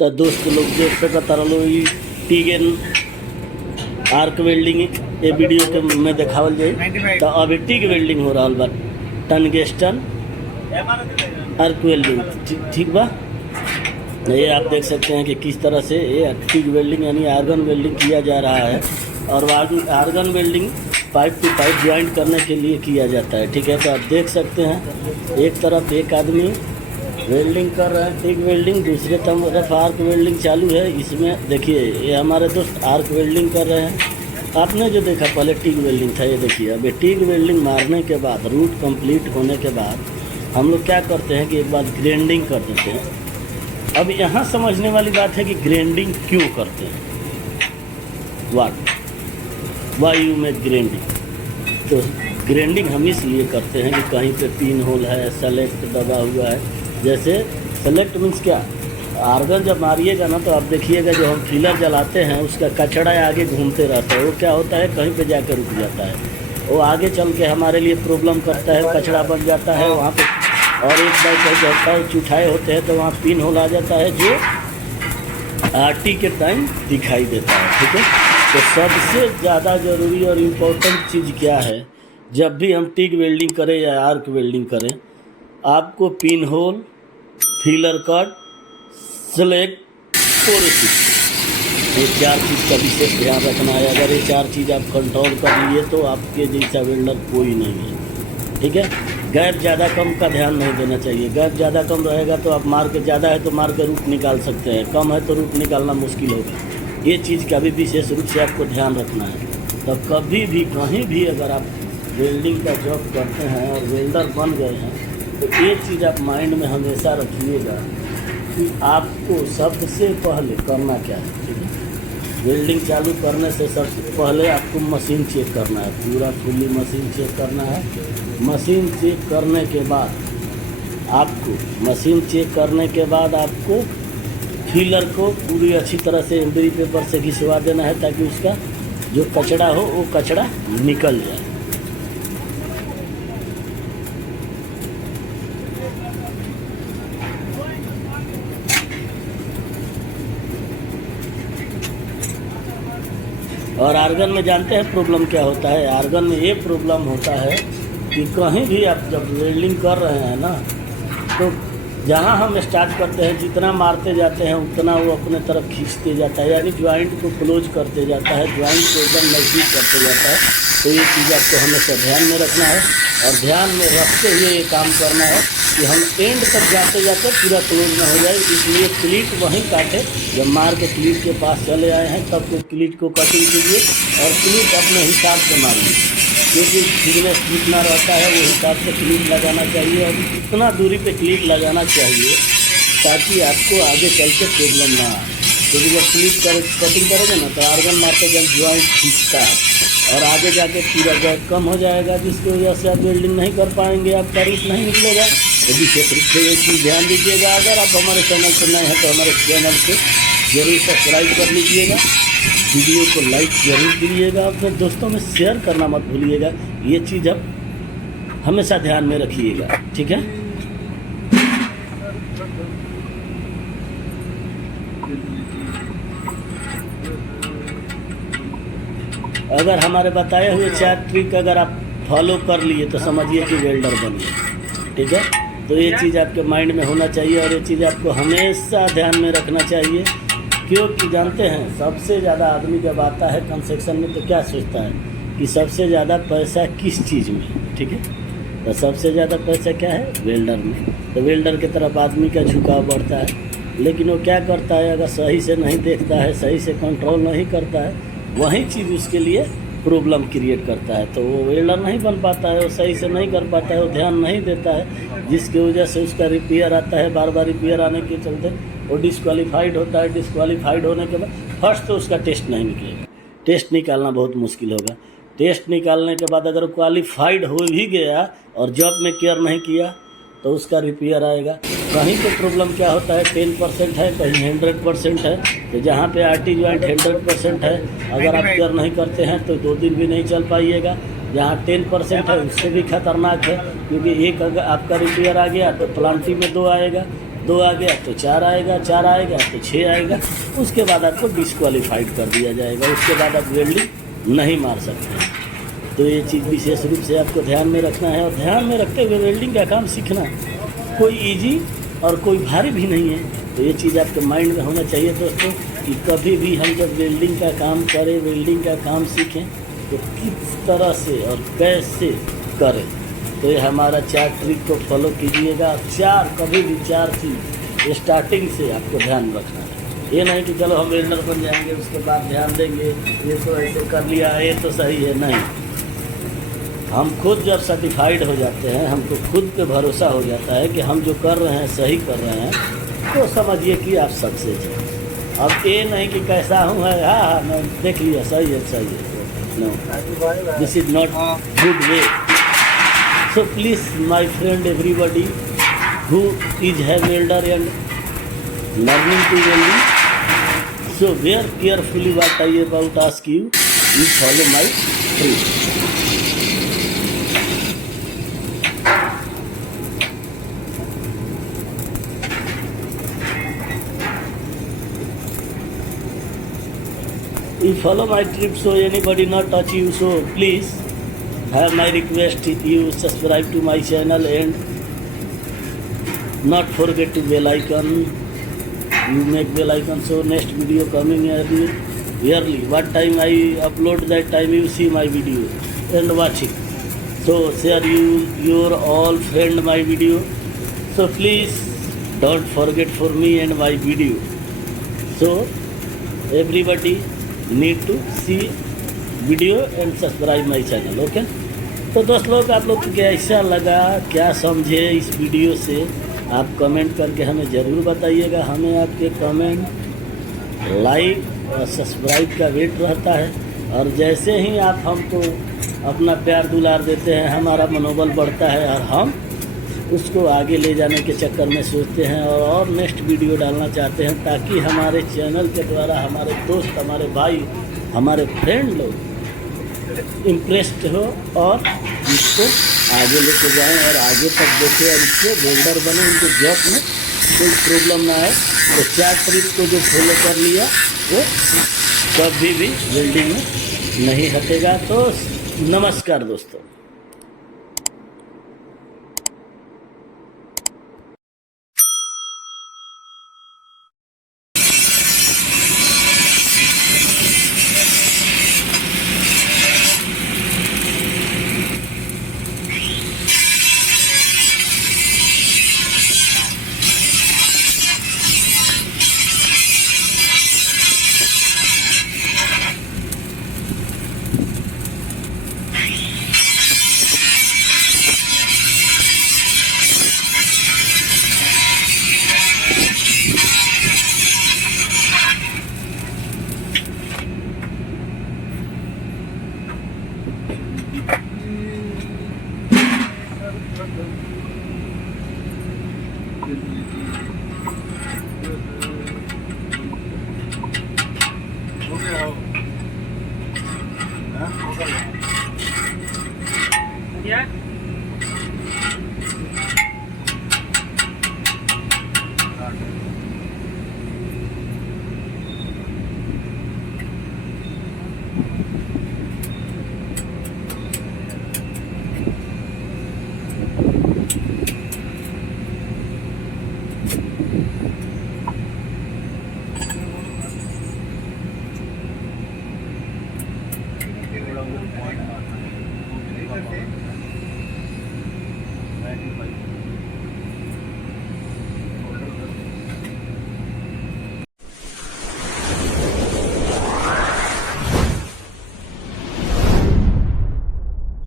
तो दोस्त लोग देख सकतारलो ई टीगन आर्क वेल्डिंग ये वीडियो के में देखावल जाए तो अभी टिग वेल्डिंग हो रहा बा टंगस्टन आर्क वेल्डिंग ठीक बा। ये आप देख सकते हैं कि किस तरह से ये टिग वेल्डिंग यानी आर्गन वेल्डिंग किया जा रहा है और argon welding pipe to pipe joint करने के लिए किया जाता है। ठीक है, तो आप देख सकते हैं एक तरफ एक आदमी वेल्डिंग कर रहा है टिग वेल्डिंग, दूसरे तरफ आर्क वेल्डिंग चालू है। इसमें देखिए ये हमारे दोस्त आर्क वेल्डिंग कर रहे हैं। आपने जो देखा पहले टिग वेल्डिंग था, ये देखिए अभी टिग वेल्डिंग मारने के बाद रूट कंप्लीट होने के बाद हम लोग क्या करते हैं कि एक बार ग्राइंडिंग कर देते हैं। अब यहाँ समझने वाली बात है कि ग्राइंडिंग क्यों करते हैं, वायु में ग्राइंडिंग। तो ग्राइंडिंग हम इसलिए करते हैं कि कहीं पे पिन होल है, सेलेक्ट दबा हुआ है। जैसे सेलेक्ट मीन्स क्या, आर्गन जब मारिएगा ना तो आप देखिएगा जो हम फिलर जलाते हैं उसका कचड़ा आगे घूमते रहता है। वो क्या होता है कहीं पे जाकर रुक जाता है, वो आगे चल के हमारे लिए प्रॉब्लम करता है, कचड़ा बन जाता है वहाँ पे। और एक बार क्या होता है चुठाए होते हैं तो वहाँ पिन होल आ जाता है जो आरटी के टाइम दिखाई देता है। ठीक है, तो सबसे ज़्यादा ज़रूरी और इम्पोर्टेंट चीज़ क्या है, जब भी हम टिग वेल्डिंग करें या आर्क वेल्डिंग करें, आपको pin hole, feeler cut, select, porosity, ये 4 चीज़ का विशेष ध्यान रखना है। अगर ये 4 चीज़ आप कंट्रोल कर लिए तो आपके जैसा वेल्डर कोई नहीं है। ठीक है, गैप ज़्यादा कम का ध्यान नहीं देना चाहिए। गैप ज़्यादा कम रहेगा तो आप मार के, ज़्यादा है तो मार के रूट निकाल सकते हैं, कम है तो रूट निकालना मुश्किल होगा। ये चीज़ का भी विशेष रूप से आपको ध्यान रखना है। तो कभी भी कहीं भी अगर आप वेल्डिंग का जॉब करते हैं और वेल्डर बन गए हैं तो ये चीज़ आप माइंड में हमेशा रखिएगा कि आपको सबसे पहले करना क्या है। ठीक है, वेल्डिंग चालू करने से सबसे पहले आपको मशीन चेक करना है, पूरा फुल्ली मशीन चेक करना है। मशीन चेक करने के बाद आपको फीलर को पूरी अच्छी तरह से एम्बरी पेपर से घिसवा देना है ताकि उसका जो कचड़ा हो वो कचड़ा निकल जाए। और आर्गन में जानते हैं प्रॉब्लम क्या होता है, आर्गन में ये प्रॉब्लम होता है कि कहीं भी आप जब वेल्डिंग कर रहे हैं ना तो जहाँ हम स्टार्ट करते हैं जितना मारते जाते हैं उतना वो अपने तरफ खींचते जाता है, यानी ज्वाइंट को क्लोज करते जाता है, ज्वाइंट को एकदम नज़दीक करते जाता है। तो ये चीज़ आपको हमेशा ध्यान में रखना है और ध्यान में रखते हुए ये काम करना है कि हम एंड तक जाते जाते पूरा क्लोज ना हो जाए। इसलिए क्लीट वहीं काटे, जब मार के क्लीट के पास चले आए हैं तब तो क्लीट को कटिंग कीजिए और क्लीट अपने हिसाब से मारिए, क्योंकि थिकनेस जितना रहता है वो हिसाब से क्लीट लगाना चाहिए और इतना दूरी पे क्लीट लगाना चाहिए ताकि आपको आगे चल के प्रॉब्लम ना आए। क्योंकि जब क्लीट कटिंग करेंगे ना तो आर्गन मारते जब ज्वाइंट खींचता है और आगे जाके पूरा गैप कम हो जाएगा, जिसकी वजह से आप वेल्डिंग नहीं कर पाएंगे, आपका रूट नहीं निकलेगा। तो विशेष रूप से एक चीज़ ध्यान दीजिएगा, अगर आप हमारे चैनल पर नए हैं तो हमारे चैनल को जरूर सब्सक्राइब कर लीजिएगा, वीडियो को लाइक जरूर कीजिएगा, अपने दोस्तों में शेयर करना मत भूलिएगा। ये चीज़ आप हमेशा ध्यान में रखिएगा। ठीक है, अगर हमारे बताए हुए 4 ट्रिक अगर आप फॉलो कर लिए तो समझिए कि वेल्डर बनिए। ठीक है, तो ये चीज़ आपके माइंड में होना चाहिए और ये चीज़ आपको हमेशा ध्यान में रखना चाहिए। क्योंकि जानते हैं सबसे ज़्यादा आदमी जब आता है कंस्ट्रक्शन में तो क्या सोचता है कि सबसे ज़्यादा पैसा किस चीज़ में है। ठीक है, तो सबसे ज़्यादा पैसा क्या है, वेल्डर में। तो वेल्डर की तरफ आदमी का झुकाव बढ़ता है, लेकिन वो क्या करता है, अगर सही से नहीं देखता है, सही से कंट्रोल नहीं करता है, वही चीज़ उसके लिए प्रॉब्लम क्रिएट करता है। तो वो वेल्डर नहीं बन पाता है, वो सही से नहीं कर पाता है, वो ध्यान नहीं देता है, जिसकी वजह से उसका रिपेयर आता है। बार बार रिपेयर आने के चलते वो डिस्क्वालीफाइड होता है। डिस्क्वालीफाइड होने के बाद फर्स्ट तो उसका टेस्ट नहीं निकलेगा, टेस्ट निकालना बहुत मुश्किल होगा। टेस्ट निकालने के बाद अगर क्वालिफाइड हो भी गया और जॉब में केयर नहीं किया तो उसका रिपेयर आएगा। कहीं तो प्रॉब्लम क्या होता है 10% है, कहीं 100% है। तो जहाँ पे आरटी ज्वाइंट 100% है, अगर आप केयर नहीं करते हैं तो 2 दिन भी नहीं चल पाइएगा। जहाँ 10% है उससे भी खतरनाक है, क्योंकि एक अगर आपका रिपेयर आ गया तो प्लांटी में 2 आएगा, 2 आ गया तो 4 आएगा, 4 आएगा तो 6 आएगा, उसके बाद आपको डिस्क्वालीफाइड कर दिया जाएगा, उसके बाद आप वेल्डिंग नहीं मार सकते हैं। तो ये चीज़ विशेष रूप से आपको ध्यान में रखना है, और ध्यान में रखते हुए वेल्डिंग का काम सीखना कोई इजी और कोई भारी भी नहीं है। तो ये चीज़ आपके माइंड में होना चाहिए दोस्तों कि कभी भी हम जब वेल्डिंग का काम करें, वेल्डिंग का काम सीखें तो किस तरह से और कैसे करें। तो ये हमारा 4 ट्रिक को फॉलो कीजिएगा। 4 कभी भी 4 चीज़ स्टार्टिंग से आपको ध्यान रखना है। ये नहीं कि चलो हम वेल्डर बन जाएंगे उसके बाद ध्यान देंगे ये तो ऐसे कर लिया, ये तो सही है, नहीं। हम खुद जब सर्टिफाइड हो जाते हैं, हमको खुद पे भरोसा हो जाता है कि हम जो कर रहे हैं सही कर रहे हैं, तो समझिए कि आप सक्सेस हैं। अब ये नहीं कि कैसा हूँ है, हाँ मैं देख लिया सही है, सही है, no, this is not good way. So please my friend everybody who is a welder and learning to welding, so very carefully what I about ask you, you follow my trick. You follow my trip so anybody not touch you, so please have my request you subscribe to my channel and not forget to bell icon, you make bell icon so next video coming yearly what time I upload that time you see my video and watch it. So share your all friend my video, so please don't forget for me and my video. So everybody need to see video and subscribe my channel, okay. तो दोस्त लोग आप लोग को कैसा लगा, क्या समझे इस वीडियो से, आप कमेंट करके हमें ज़रूर बताइएगा। हमें आपके कमेंट, लाइक और सब्सक्राइब का वेट रहता है, और जैसे ही आप हमको अपना प्यार दुलार देते हैं हमारा मनोबल बढ़ता है, और हम उसको आगे ले जाने के चक्कर में सोचते हैं और नेक्स्ट वीडियो डालना चाहते हैं, ताकि हमारे चैनल के द्वारा हमारे दोस्त, हमारे भाई, हमारे फ्रेंड लोग इम्प्रेस्ड हो और इसको आगे लेके जाएं और आगे तक देखें और इससे वेल्डर बने, उनको जॉब में कोई प्रॉब्लम ना आए। तो 4 ट्रिक को जो फॉलो कर लिया वो कभी भी वेल्डिंग में नहीं हटेगा। तो नमस्कार दोस्तों। Yeah. Point